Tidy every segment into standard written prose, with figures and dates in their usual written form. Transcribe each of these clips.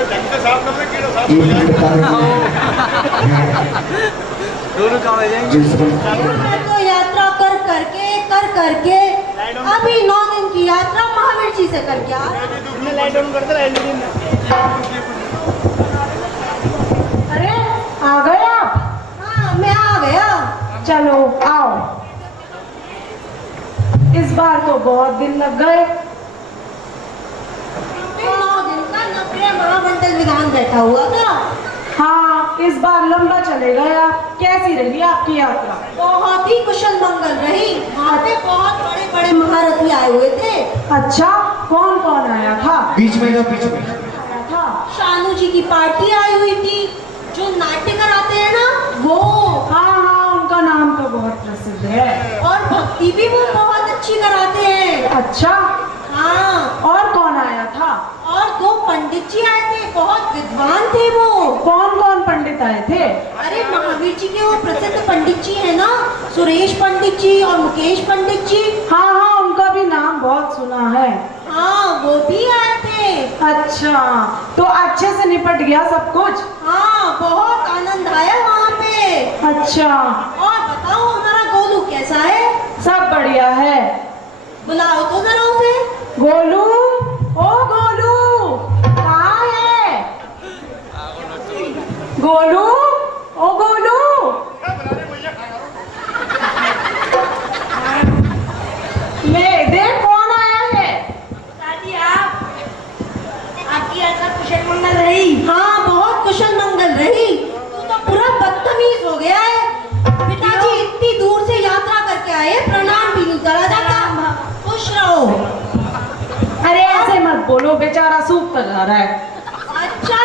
तो यात्रा कर करके अभी 9 दिन की यात्रा महावीर जी से करके आ रहे। अरे आ गए आप? हाँ मैं आ गया। चलो आओ। इस बार तो बहुत दिन लग गए। 9 दिन का नब्बे महामंडल विधान बैठा हुआ था। हाँ इस बार लंबा चले गया। कैसी रही आपकी यात्रा? बहुत ही कुशल मंगल रही। वहाँ पे बहुत बड़े बड़े महारथी आए हुए थे। अच्छा कौन कौन आया था? बीच में आया था। शानू जी की पार्टी आई हुई थी, जो नाट्य कराते हैं ना वो। हाँ उनका नाम तो बहुत प्रसिद्ध है। और भक्ति भी वो बहुत अच्छी कराते हैं। अच्छा हाँ। और कौन आया था? और 2 पंडित जी आए थे, बहुत विद्वान थे वो। कौन कौन पंडित आए थे? अरे महावीर जी के वो प्रसिद्ध पंडित जी है ना, सुरेश पंडित जी और मुकेश पंडित जी। हाँ उनका भी नाम बहुत सुना है। हाँ वो भी आए थे। अच्छा तो अच्छे से निपट गया सब कुछ? हाँ बहुत आनंद आया वहाँ पे। अच्छा और बताओ हमारा गोलू कैसा है? सब बढ़िया है। बुलाओ तो जरा उसे। गोलू, ओ गोलू कहाँ है? गोलू, ओ गोलू। ले देख कौन आया है। दादी आपकी यात्रा कुशल मंगल रही? हाँ बहुत कुशल मंगल रही। तू तो पूरा बदतमीज हो गया है। पिताजी इतनी दूर से यात्रा करके आए, प्रणाम भी नहीं करा जाता। खुश रहो। अरे ऐसे मत बोलो, बेचारा सूखता जा रहा है। अच्छा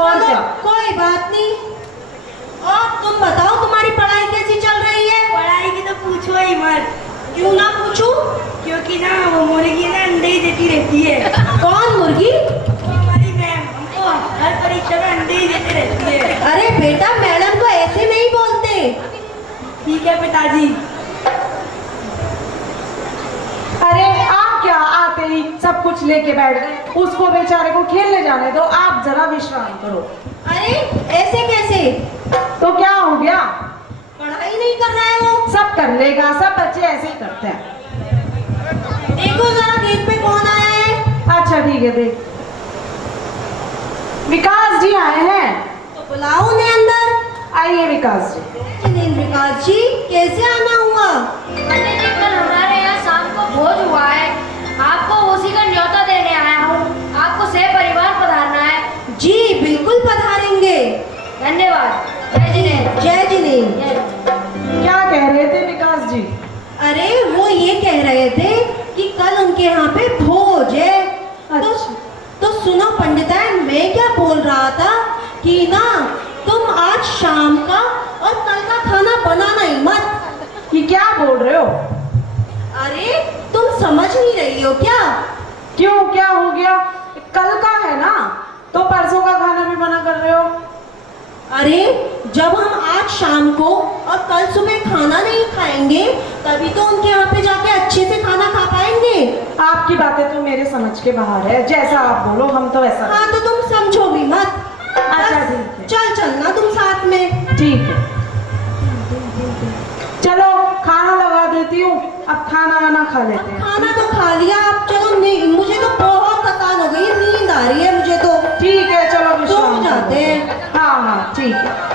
और चलो, क्या? कोई बात नहीं। और तुम बताओ तुम्हारी पढ़ाई कैसी चल रही है? पढ़ाई की तो पूछो ही मत। क्यों ना पूछूं? क्योंकि ना वो मुर्गी ना अंडे ही देती रहती है। कौन मुर्गी? वो हमारी मैम हमको हर परीक्षा में अंडे ही देती रहती है। अरे बेटा मैडम तो ऐसे नहीं बोलते। ठीक है पिताजी। अरे आप क्या आते ही सब कुछ लेके बैठ गए? उसको बेचारे को खेलने जाने दो, आप जरा विश्राम करो। अरे ऐसे कैसे? तो क्या हो गया? पढ़ाई नहीं कर रहा है वो? सब कर लेगा, सब बच्चे ऐसे ही करते हैं। देखो जरा गेट पे कौन आया है। अच्छा ठीक है देख। विकास जी आए हैं। तो बुलाओ उन्हें अंदर। आइए विकास जी। विकास जी कैसे आना हुआ? पंडित जी कल हमारे यहाँ शाम को भोज हुआ है, आपको उसी का न्योता देने आया हूँ। आपको सपरिवार पधारना है। जी बिल्कुल पधारेंगे। धन्यवाद। जय जिनेन्द्र। जय जिनेन्द्र। क्या कह रहे थे विकास जी? अरे वो ये कह रहे थे कि कल उनके यहाँ पे भोज है। तो सुनो पंडिताइन, मैं क्या बोल रहा था कि ना तुम आज शाम का और कल का खाना बनाना ही मत। ये क्या बोल रहे हो? अरे तुम समझ नहीं रही हो क्या? क्यों क्या हो गया? कल का है ना, तो परसों का खाना भी मना कर रहे हो? अरे जब हम आज शाम को और कल सुबह खाना नहीं खाएंगे तभी तो उनके यहाँ पे जाके अच्छे से खाना खा पाएंगे। आपकी बातें तो मेरे समझ के बाहर है, जैसा आप बोलो हम तो ऐसा। हाँ तो तुम समझो भी मत। अच्छा ठीक है। चल चलना तुम साथ में। ठीक है चलो खाना लगा देती हूँ, अब खाना वाना खा लेते हैं। खाना तो खा लिया, अब चलो। मुझे तो बहुत थकान हो गई, नींद आ रही है मुझे तो। ठीक है चलो विश्राम सो जाते हैं। हाँ ठीक है।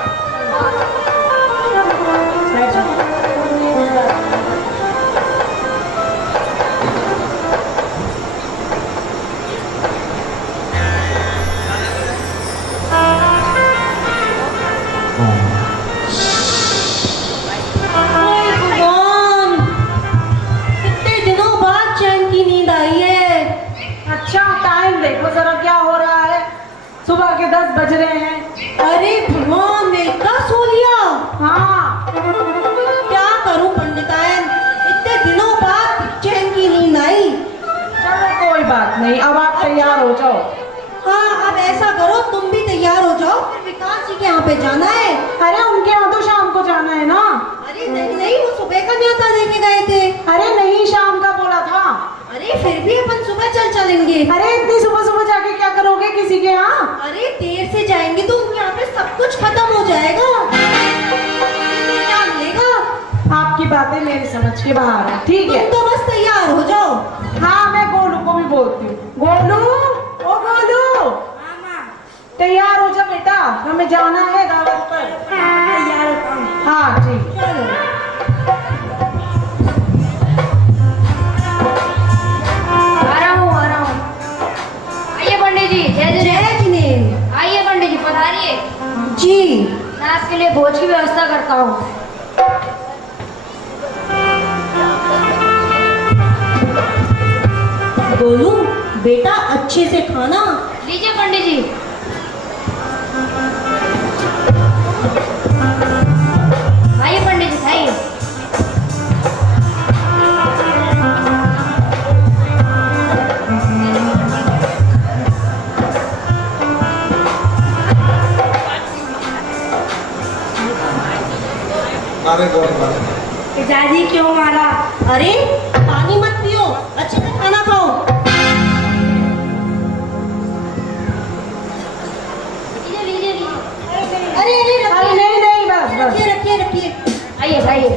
कितने दिनों बाद चैन की नींद आई है। अच्छा टाइम देखो जरा क्या हो रहा है, सुबह के 10 बज रहे हैं। अरे भगवान ने इतना सो लिया। हाँ क्या करूं पंडितायन, इतने दिनों बाद चैन की नींद आई। चलो कोई बात नहीं, अब आप तैयार हो जाओ। हाँ अब ऐसा करो तुम भी तैयार हो जाओ, फिर विकास जी के यहाँ पे जाना है। अरे उनके यहाँ तो शाम को जाना है ना। अरे नहीं नहीं, वो सुबह का न्योता देके गए थे। अरे नहीं शाम का बोला था। अरे फिर भी अपन सुबह चलेंगे। अरे इतनी सुबह सुबह जाके क्या करोगे किसी के यहाँ? अरे देर से जाएंगे तो यहाँ पे सब कुछ खत्म हो जाएगा। क्या मिलेगा? आपकी बातें मेरी समझ के बाहर है। ठीक है, तुम तो बस तैयार हो जाओ। हाँ मैं गोलू को भी बोलती हूँ। गोलू, ओ गोलू, मामा तैयार हो जा बेटा, हमें जाना है दावत पर। तैयार होता हूँ। हाँ ठीक। चलो। आ रहा हूँ। आइए पंडित जी, जय जय। जय जिनेन्द्र। आइए पंडित जी, पधारिए। जी। मैं आपके लिए भोज की व्यवस्था करता हूँ। गोलू बेटा अच्छे से खाना। लीजिए पंडित जी। खाइए पंडित जी, खाइए। अरे बहुत बात। पिताजी क्यों मारा? अरे पानी मत पियो, अच्छे से खाना खाओ। लीजिए। अरे अरे नहीं बस बस। रखिए। आइए, खाइए।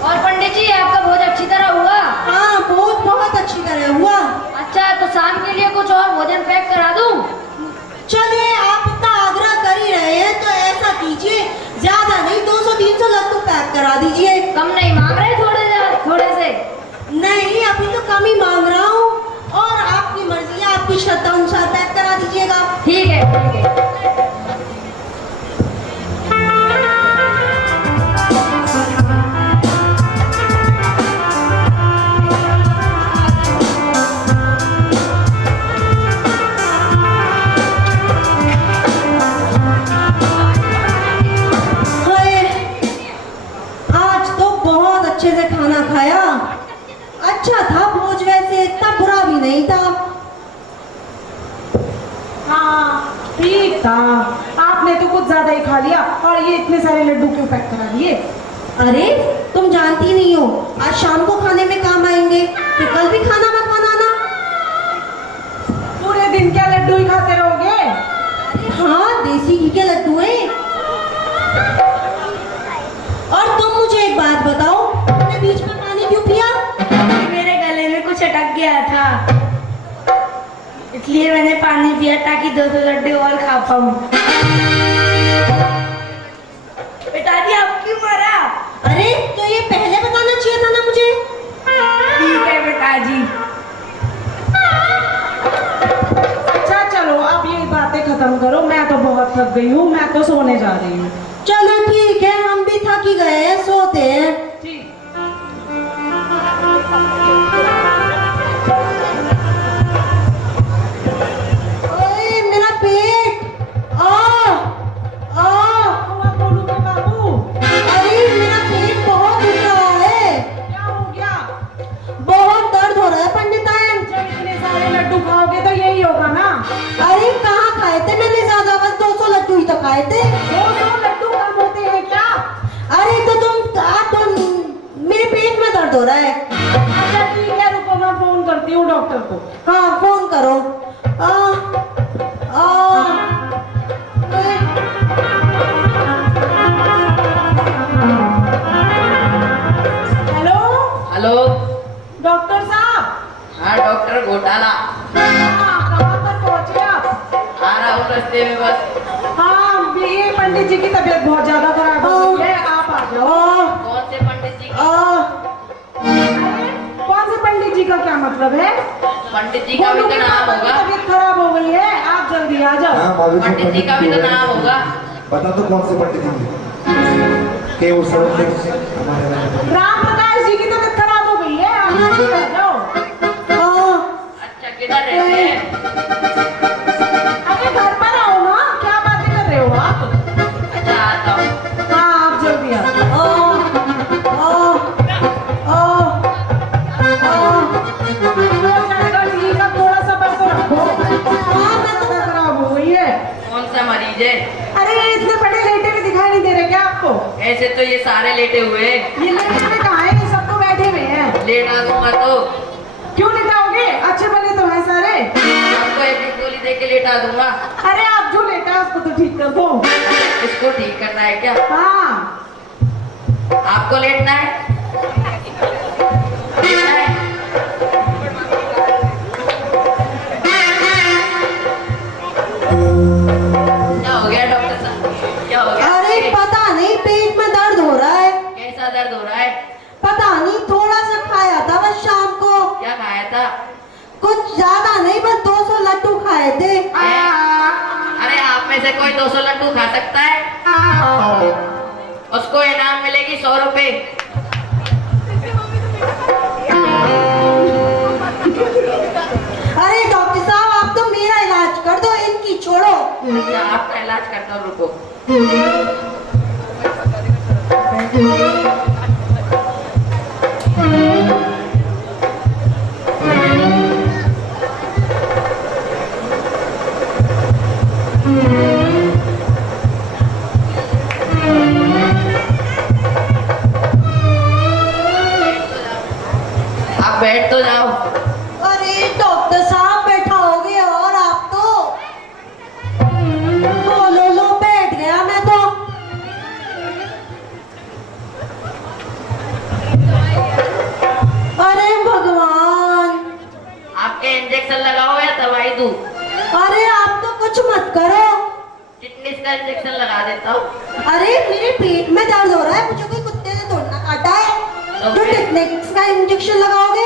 और पंडित जी, आपका भोज अच्छी तरह हुआ? हाँ बहुत अच्छी तरह हुआ। अच्छा, तो शाम के लिए कुछ और भोजन पैक करा दूं? चलिए आप इतना आग्रह कर ही रहे हैं तो ऐसा कीजिए, ज्यादा नहीं 200-300 लड्डू पैक करा दीजिए। कम नहीं मांग रहे? थोड़े से। नहीं अभी तो कम ही मांग रहा हूँ, और आपकी मर्जी है, आपकी श्रद्धा अनुसार पैक करा दीजिएगा। ठीक है। हाय, आज तो बहुत अच्छे से खाना खाया। अच्छा था भोज, वैसे इतना बुरा भी नहीं था। हाँ ठीक था, आपने तो कुछ ज्यादा ही खा लिया। और ये इतने सारे लड्डू क्यों पैक करा दिए? अरे तुम जानती नहीं हो, आज शाम को खाने में काम आएंगे, फिर कल भी खाना मत बनाना। पूरे दिन क्या लड्डू ही खाते रहोगे? हाँ देसी घी के लड्डू हैं। और तुम मुझे एक बात बताओ, तुमने बीच में पानी क्यों पिया? मेरे गले में कुछ अटक गया था, इसलिए मैंने पानी पिया ताकि 200 लड्डू और खा पाऊँ। पिताजी आप क्यों मारा? अरे तो ये पहले बताना चाहिए था ना मुझे। ठीक है पिताजी। अच्छा चलो अब ये बातें खत्म करो, मैं तो बहुत थक गई हूँ, मैं तो सोने जा रही हूँ। चलो ठीक है, हम भी थक ही गए हैं, सोते हैं। ठीक। ओए मेरा पेट, हुआ गोलू के बाबू, अरे मेरा पेट बहुत दुख रहा है, क्या हो गया? बहुत दर्द हो रहा है पंडितायन। जब इतने सारे लड्डू खाओगे तो यही होगा ना। अरे कहाँ खाए थे मैंने ज्यादा, बस 200 लड्डू ही तो खाए थे। 200 लड्डू कम होते हैं क्या? अरे तो मेरे पेट में दर्द हो रहा है। अच्छा ठीक है, रुको मैं फोन करती हूँ डॉक्टर को। हाँ फोन करो। Hello hello. डॉक्टर साहब। हाँ डॉक्टर घोटाला। हाँ कहाँ पर पहुँचे आप? आ रहा हूँ रास्ते में बस। हाँ ये पंडित जी की तबीयत बहुत ज्यादा खराब हो गई है, आप आ जाओ। कौन से पंडित जी? अरे, कौन से पंडित जी का क्या मतलब है? पंडित जी का भी तो नाम होगा। तबीयत खराब हो गई है, आप जल्दी आ जाओ। हाँ मालूम है, पंडित जी का भी तो नाम होगा। बता तो कौन से पंडित जी के वो समझते हमारे राम प्रकाश जी की तबीयत खराब हो गई है, आप जल्दी आ जाओ। अच्छा किधर रहते हैं? अरे घर पर आओ ना, क्या बातें कर रहे हो आप? अच्छा आता हूँ। हाँ आप जल्दी आ जाओ। हो जाएगा ठीक, अब थोड़ा सब्र तो रखो। तबीयत खराब हो गई है। कौन सा मरीज है? अरे ये इतने बड़े लेटे भी दिखाई नहीं दे रहे क्या आपको? ऐसे तो ये सारे लेटे हुए हैं। ये लेटे हुए कहाँ हैं? ये सब तो बैठे हुए हैं। लेटा तो बता दूंगा। अरे आप जो लेटा है उसको तो ठीक कर दो। इसको ठीक करना है क्या? हाँ आपको लेटना है? लेटना है? क्या हो गया डॉक्टर साहब, क्या हो गया? अरे पता नहीं पेट में दर्द हो रहा है। कैसा दर्द हो रहा है? पता नहीं थोड़ा सा खाया था बस शाम को, क्या खाया था? कुछ ज्यादा नहीं बस 200 लड्डू खाए थे। अरे आप में से कोई 200 लड्डू खा सकता है? उसको इनाम मिलेगी 100 रुपए। अरे डॉक्टर साहब आप तो मेरा इलाज कर दो, इनकी छोड़ो। अच्छा, आपका इलाज करता हूँ, रुको। आप बैठ तो जाओ। अरे डॉक्टर साहब बैठाओगे और आप तो बोलो, लो बैठ गया मैं तो। अरे भगवान, आपके इंजेक्शन लगाओ या दवाई दूं? अरे आप तो कुछ मत करो। टिटनिस का इंजेक्शन लगा देता हूँ। अरे मेरे पेट में दर्द हो रहा है, मुझे कोई कुत्ते ने तोड़ना काटा है जो Okay. टिटनेक्स का इंजेक्शन लगाओगे।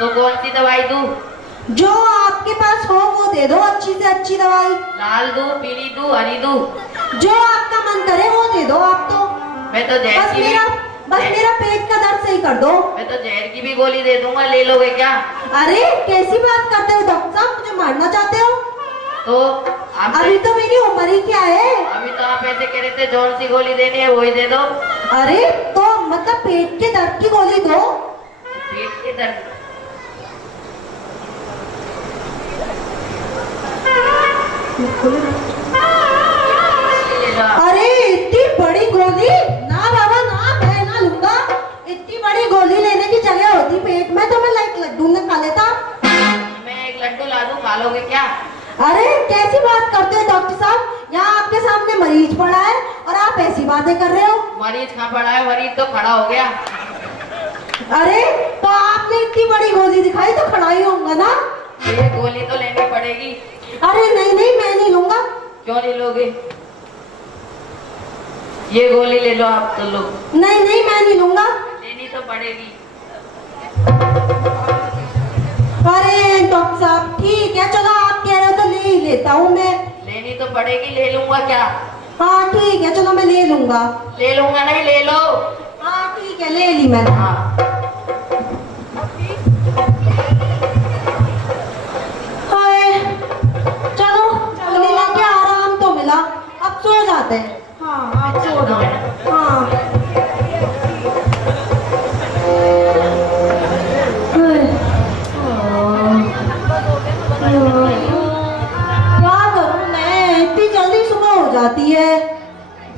तो कौन सी दवाई दूं? जो आपके पास हो वो दे दो, अच्छी से अच्छी दवाई। लाल दूं, पीली दूं, हरी दूं? जो आपका मन करे वो दे दो आप तो। मैं तो जहर बस की मेरा भी मेरा पेट का दर्द सही कर दो। मैं तो जहर की भी गोली दे दूंगा, ले लोगे क्या? अरे कैसी बात करते हो डॉक्टर साहब, मुझे मारना चाहते हो? तो आप अभी तो मेरी उम्र ही क्या है। अभी तो आप ऐसे कह रहे थे कौन सी गोली देनी है वही दे दो। अरे तो मतलब पेट के दर्द की गोली दो। पेट के दर्द? ले लो आप। अरे इतनी बड़ी गोली ना बाबा ना, मैं ना लूंगा। इतनी बड़ी गोली लेने की जगह होती पेट में तो मैं लाइक लड्डू ने खा लेता। मैं एक लड्डू ला दूं, खा लोगे क्या? अरे कैसी बात करते हो डॉक्टर साहब, यहाँ आपके सामने मरीज पड़ा है और आप ऐसी बातें कर रहे हो। मरीज कहाँ पड़ा है? मरीज तो खड़ा हो गया। अरे तो आपने इतनी बड़ी गोली दिखाई तो खड़ा ही होगा ना। ये गोली तो लेनी पड़ेगी। अरे नहीं नहीं मैं नहीं लूंगा। क्यों नहीं लोगे? ये गोली ले लो आप तो लो। नहीं नहीं मैं नहीं लूंगा। लेनी तो पड़ेगी। अरे डॉक्टर साहब ठीक है, चलो आप कह रहे हो तो ले ही लेता हूँ मैं। लेनी तो पड़ेगी, ले लूंगा क्या? हाँ ठीक है चलो मैं ले लूंगा। ले लूंगा नहीं, ले लो। हाँ ठीक है ले ली मैंने। हाँ। हाय चलो गोली लेके आराम तो मिला, अब सो जाते हैं। हाँ आप सो जाओ। हाँ क्या करूं मैं, इतनी जल्दी सुबह हो जाती है।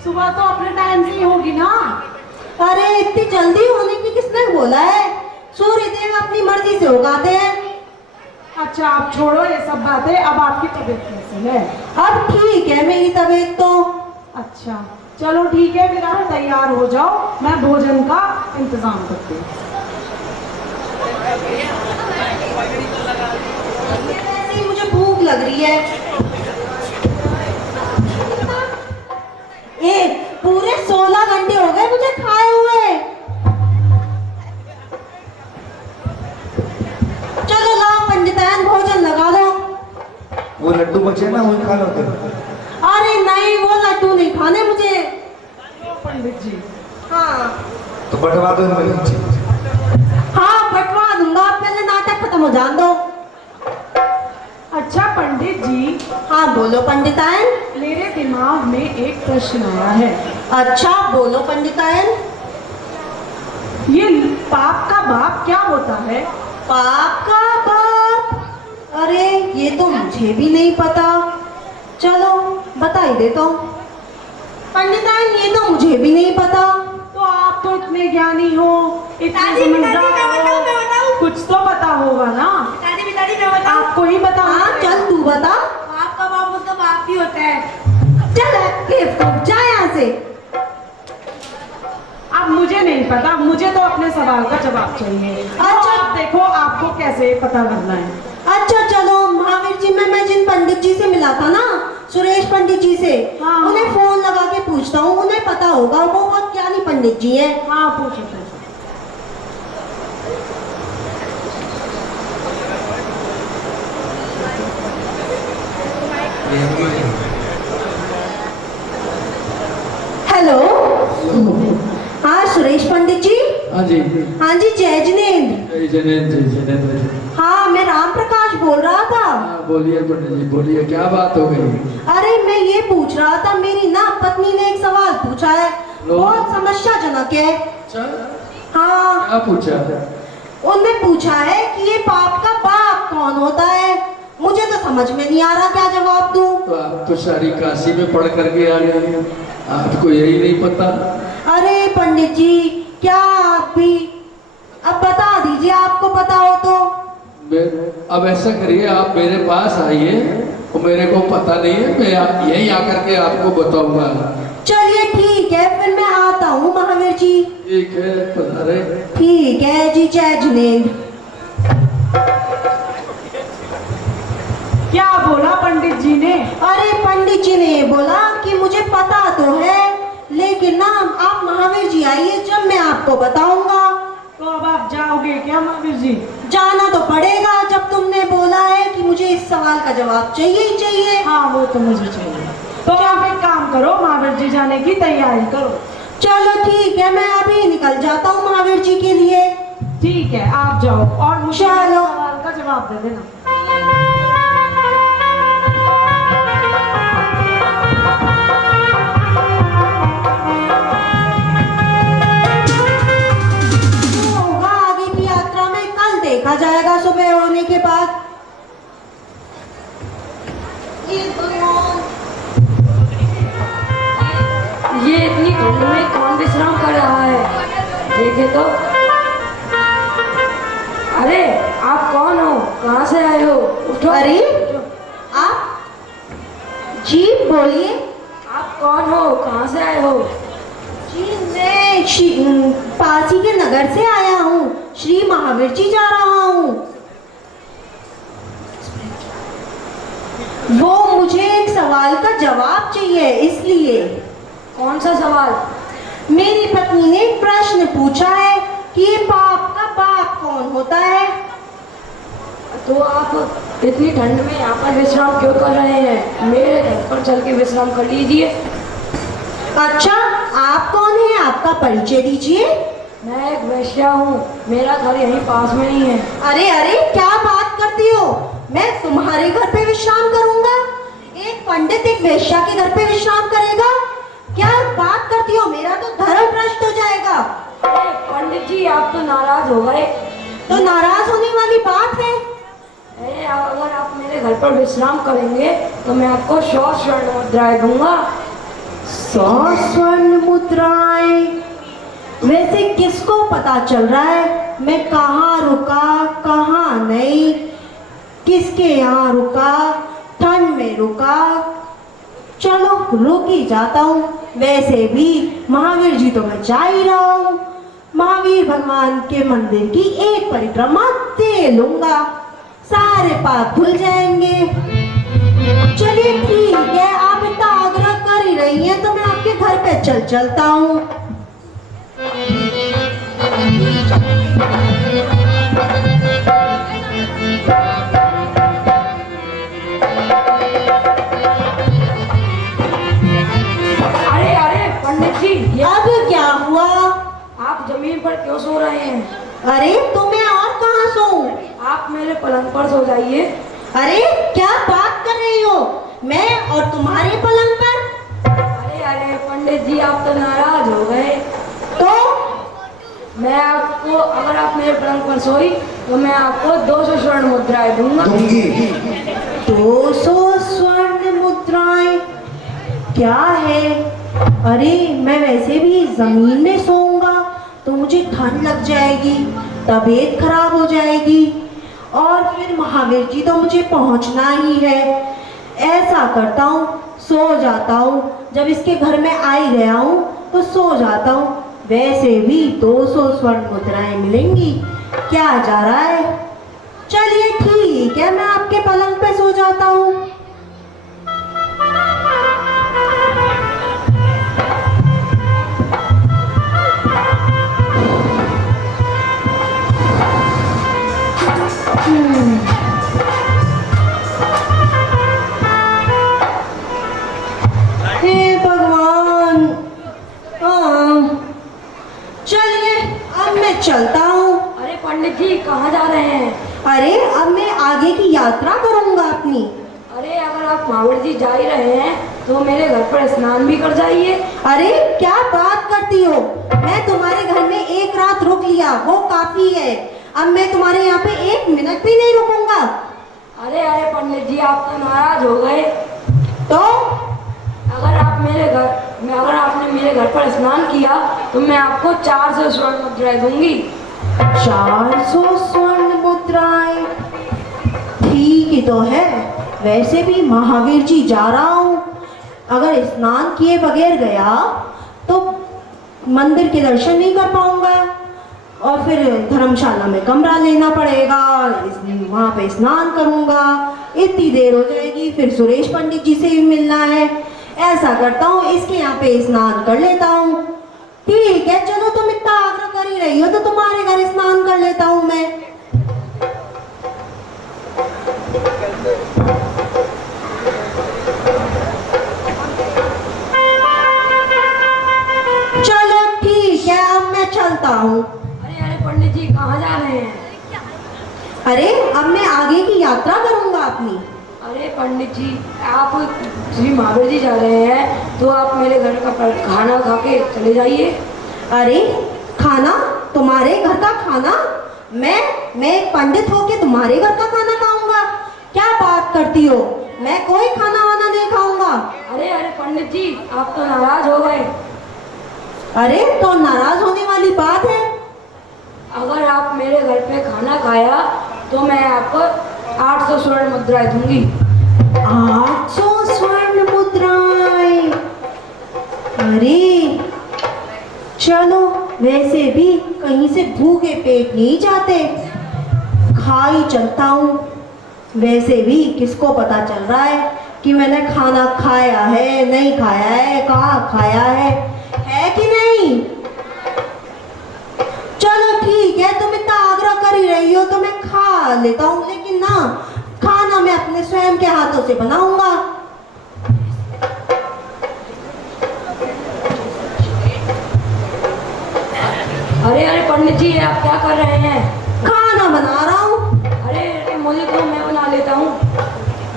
सुबह तो अपने टाइम से ही होगी ना। अरे इतनी जल्दी होने की किसने बोला है, सूर्य देव अपनी मर्जी से उगाते हैं। अच्छा आप छोड़ो ये सब बातें, अब आपकी तबीयत कैसी है? अब ठीक है मेरी तबीयत तो। अच्छा चलो ठीक है, फिर आप तैयार हो जाओ, मैं भोजन का इंतजाम करती हूँ। ऐसे ही मुझे भूख लग रही है। पूरे 16 घंटे हो गए मुझे खाए हुए। चलो लाओ पंडितायन भोजन लगा दो। वो लड्डू बचे ना वही खा लो तुम। अरे नहीं वो लड्डू नहीं खाने मुझे। पंडित जी हाँ तो बंटवा दो इनमें लीजिए। हाँ बंटवा दूंगा, पहले नाटक खत्म हो जान दो। अच्छा पंडित जी, हाँ बोलो पंडितायन। मेरे दिमाग में एक प्रश्न आया है। अच्छा बोलो पंडितायन। ये पाप का बाप क्या होता है? पाप का बाप? अरे ये तो मुझे भी नहीं पता, चलो बता ही देता हूँ। पंडितायन ये तो मुझे भी नहीं पता। तो आप तो इतने ज्ञानी हो, इतने दादी, समझदार मैं बताऊं। हो, कुछ तो पता होगा ना। दादी मैं बताऊं। आपको ही बता। हाँ चल तू बता। पाप काफी होता है। चल बेवकूफ, जा यहाँ से। अब मुझे नहीं पता, मुझे तो अपने सवाल का जवाब चाहिए। अच्छा। आप देखो आपको कैसे पता करना है। अच्छा चलो, महावीर जी में मैं जिन पंडित जी से मिला था ना, सुरेश पंडित जी से, हाँ। उन्हें फोन लगा के पूछता हूँ, उन्हें पता होगा, वो बहुत ज्ञानी पंडित जी हैं। हाँ पूछो पूछो। हेलो, हाँ सुरेश पंडित जी। हाँ जी। हाँ जी, जय जिनेंद्र। जनेंद्र जनेंद्र जी। हाँ, मैं राम प्रकाश बोल रहा था। हाँ, बोलिए पंडित जी बोलिए, क्या बात हो गई? अरे मैं ये पूछ रहा था, मेरी ना पत्नी ने एक सवाल पूछा है, बहुत समस्याजनक है। अच्छा, हाँ, क्या पूछा? उनने पूछा है कि ये बाप का बाप कौन होता है। मुझे तो समझ में नहीं आ रहा क्या जवाब दूं। तो आप तो सारी काशी में पढ़ करके आ गए हैं, आपको यही नहीं पता? अरे पंडित जी, क्या आप भी अब बता दीजिए, आपको पता हो तो। अब ऐसा करिए, आप मेरे पास आइए, वो मेरे को पता नहीं है, मैं यहीं आकर के आपको बताऊंगा। चलिए ठीक है, फिर मैं आता हूँ महावीर जी। ठीक है, पधारे। ठीक है जी, जय जिनेंद्र। क्या बोला पंडित जी ने? अरे पंडित जी ने बोला कि मुझे पता तो है, लेकिन ना आप महावीर जी आइए, जब मैं आपको बताऊंगा। तो अब आप जाओगे क्या महावीर जी? जाना तो पड़ेगा, जब तुमने बोला है कि मुझे इस सवाल का जवाब चाहिए ही चाहिए। हाँ वो तो मुझे चाहिए। तो आप एक काम करो, महावीर जी जाने की तैयारी करो। चलो ठीक है, मैं अभी निकल जाता हूँ महावीर जी के लिए। ठीक है, आप जाओ और मुझे चलो। मेरे सवाल का जवाब दे देना। जो होगा आगे की यात्रा में कल देखा जाएगा, सुबह होने के बाद। ये इतनी ठंड में कौन विश्राम कर रहा है? देखे तो। अरे आप कौन हो, कहाँ से आए हो? उठो। अरे आप जी बोलिए। आप कौन हो, कहाँ से आए हो? जी मैं पासी के नगर से आया हूँ, श्री महावीर जी जा रहा हूँ। वो मुझे एक सवाल का जवाब चाहिए, इसलिए। कौन सा सवाल? मेरी पत्नी ने एक प्रश्न पूछा है कि ये बाप का बाप कौन होता है। तो आप इतनी ठंड में यहाँ पर विश्राम क्यों कर रहे हैं? मेरे घर पर चल के विश्राम कर लीजिए। अच्छा, आप कौन हैं, आपका परिचय दीजिए। मैं एक वेश्या हूँ, मेरा घर यहीं पास में ही है। अरे अरे, क्या बात करती हो? मैं तुम्हारे घर पे विश्राम करूंगा? एक पंडित एक वेश्या के घर पे विश्राम करेगा? क्या बात करती हो? मेरा तो धर्म भ्रष्ट हो जाएगा। अरे पंडित जी, आप तो नाराज हो गए। तो नाराज होने वाली बात है। अरे अगर आप मेरे घर पर विश्राम करेंगे तो मैं आपको 100 स्वर्ण मुद्राएं दूंगा। 100 स्वर्ण मुद्राएं? वैसे किसको पता चल रहा है मैं कहाँ रुका कहाँ नहीं, किसके यहाँ रुका, ठंड में रुका। चलो रुक ही जाता हूँ, वैसे भी महावीर जी तो मैं जा ही रहा हूँ। महावीर भगवान के मंदिर की एक परिक्रमा दे लूंगा, सारे पाप धुल जाएंगे। चलिए ठीक है, आप इतना आग्रह कर ही रही हैं तो मैं आपके घर पे चलता हूँ। अरे अरे पंडित जी, ये अब क्या हुआ? आप जमीन पर क्यों सो रहे हैं? अरे तो मैं और कहाँ सोऊं? आप मेरे पलंग पर सो जाइए। अरे क्या बात कर रही हो? मैं और तुम्हारे पलंग पर? अरे अरे पंडित जी, आप तो नाराज हो गए। तो मैं आपको, अगर आप मेरे पलंग पर सोई तो मैं आपको 200 स्वर्ण मुद्राएं दूंगा। दूंगी। 200 स्वर्ण मुद्राएं क्या है? अरे मैं वैसे भी जमीन में सोऊंगा तो मुझे ठंड लग जाएगी, तबीयत खराब हो जाएगी, और फिर महावीर जी तो मुझे पहुंचना ही है। ऐसा करता हूँ, सो जाता हूँ। जब इसके घर में आ ही गया हूँ तो सो जाता हूँ। वैसे भी 200 स्वर्ण मुद्राएं मिलेंगी, क्या जा रहा है। चलिए ठीक है, मैं आपके पलंग पे सो जाता हूँ। हे भगवान, हाँ चलिए अब मैं चलता हूँ। अरे पंडित जी कहाँ जा रहे हैं? अरे अब मैं आगे की यात्रा करूँगा अपनी। अरे अगर आप महावीर जी जा ही रहे हैं तो मेरे घर पर स्नान भी कर जाइए। अरे क्या बात करती हो, मैं तुम्हारे घर में एक रात रुक लिया, वो काफी है। अब मैं तुम्हारे यहाँ पे 1 मिनट भी नहीं रुकूंगा। अरे अरे पंडित जी आप तो नाराज हो गए। तो अगर आपने मेरे घर पर स्नान किया तो मैं आपको 400 स्वर्ण मुद्राएं दूंगी। 400 स्वर्ण मुद्राएं, ठीक ही तो है। वैसे भी महावीर जी जा रहा हूँ, अगर स्नान किए बगैर गया तो मंदिर के दर्शन नहीं कर पाऊंगा और फिर धर्मशाला में कमरा लेना पड़ेगा, वहाँ पे स्नान करूँगा, इतनी देर हो जाएगी। फिर सुरेश पंडित जी से भी मिलना है। ऐसा करता हूँ, इसके यहाँ पे स्नान कर लेता हूँ। ठीक है चलो, तुम इतना आग्रह कर ही रही हो तो तुम्हारे घर स्नान कर लेता हूँ मैं। चलो ठीक है, अब मैं चलता हूँ। अरे अरे पंडित जी कहाँ जा रहे हैं? अरे अब मैं आगे की यात्रा करूँगा अपनी। अरे पंडित जी आप श्री महावीर जी जा रहे हैं तो आप मेरे घर का खाना खा के चले जाइए। अरे खाना? तुम्हारे घर का खाना? मैं एक पंडित होके तुम्हारे घर का खाना खाऊंगा? क्या बात करती हो, मैं कोई खाना वाना नहीं खाऊंगा। अरे अरे पंडित जी आप तो नाराज हो गए। अरे तो नाराज होने वाली बात है। अगर आप मेरे घर पे खाना खाया तो मैं आपको 800 स्वर्ण मुद्राएं दूंगी। 800 स्वर्ण मुद्राएं? अरे चलो, वैसे भी कहीं से भूखे पेट नहीं जाते, खा ही चलता हूँ। वैसे भी किसको पता चल रहा है कि मैंने खाना खाया है नहीं खाया है, कहाँ खाया है कि नहीं। चलो ठीक है, तुम इतना आग्रह कर ही रही हो तो मैं खा लेता हूँ, लेकिन ना खाना मैं अपने स्वयं के हाथों से बनाऊंगा। अरे अरे पंडित जी आप क्या कर रहे हैं? खाना बना रहा हूँ। अरे अरे मुझे तो मैं बना लेता हूँ,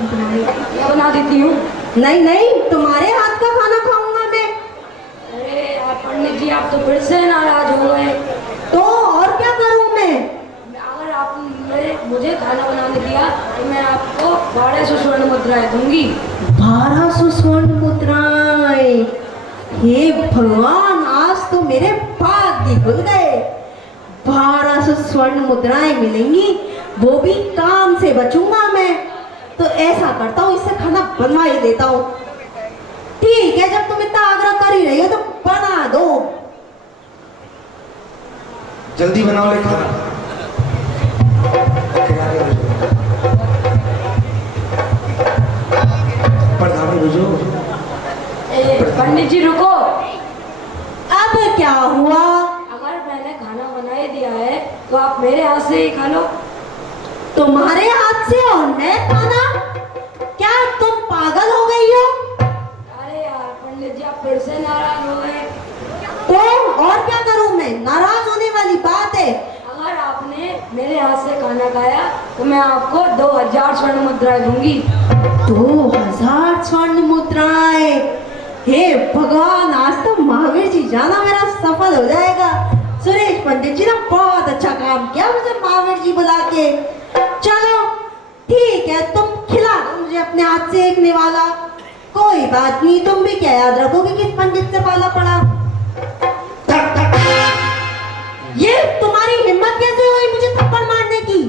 मैं बना देती हूँ। नहीं नहीं, तुम्हारे हाथ का खाना खाऊंगा मैं। अरे यार पंडित जी आप तो फिर से नाराज हो गए। तो और क्या करूँ मैं? अगर आपने मुझे खाना बनाने दिया तो मैं आपको 1200 स्वर्ण मुद्राएं दूंगी। 1200 स्वर्ण मुद्राएं? हे भगवान, आज तो मेरे भाग्य खुल गए। 1200 स्वर्ण मुद्राएं मिलेंगी, वो भी काम से बचूंगा मैं। तो ऐसा करता हूँ, इससे खाना बनवा ही देता हूँ। ठीक है, जब तुम इतना आग्रह कर ही रही हो तो बना दो। जल्दी बनाओ ले खाना। प्रधान बुझो। पंडित जी रुको। अब क्या हुआ? अगर मैंने खाना बना ही दिया है तो आप मेरे हाथ से ही खा लो। तुम्हारे हाथ से और मैं खाना? क्या तुम पागल हो गई हो? अरे यार पंडित जी आप फिर से नाराज हो गए। तो और क्या करूं मैं? नाराज होने वाली बात है। अगर आपने मेरे हाथ से खाना खाया तो मैं आपको 2000 स्वर्ण मुद्राएं दूंगी। 2000 स्वर्ण मुद्राएं? हे भगवान, आज तो महावीर जी जाना मेरा सफल हो जाएगा। सुरेश पंडित जी ने बहुत अच्छा काम किया मुझे महावीर जी बुला के। चलो ठीक है, तुम खिला दो मुझे अपने हाथ से एक निवाला। कोई बात नहीं, तुम भी क्या याद रखोगे किस पंडित से पाला पड़ा। ये तुम्हारी हिम्मत कैसे हुई मुझे थप्पड़ मारने की?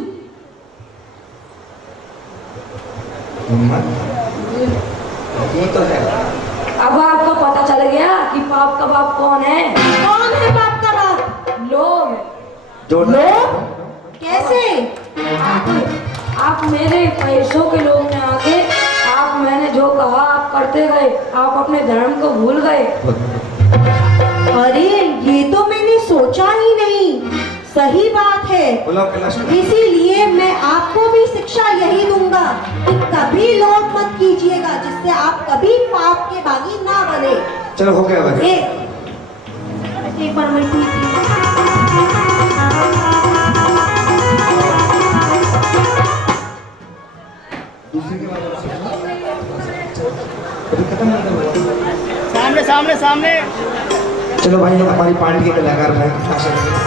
हिम्मत? वो तो है। अब आपको पता चल गया कि पाप का बाप कौन है। कौन है बाप का बाप? लोग। जो लोग? कैसे? आप मेरे पैसों के लोग में आके आप मैंने जो कहा आप करते गए, आप अपने धर्म को भूल गए। अरे ये तो मैंने सोचा ही नहीं। सही बात है। बोलो कैलाश में। इसीलिए मैं आपको भी शिक्षा यही दूंगा कि कभी लोभ मत कीजिएगा, जिससे आप कभी पाप के बागी ना बने। चलो हो गया भाई। एक बार मैं दूसरे के बारे में अभी खत्म नहीं हुआ। सामने सामने सामने। चलो भाई हमारी पार्टी के कलाकार हैं।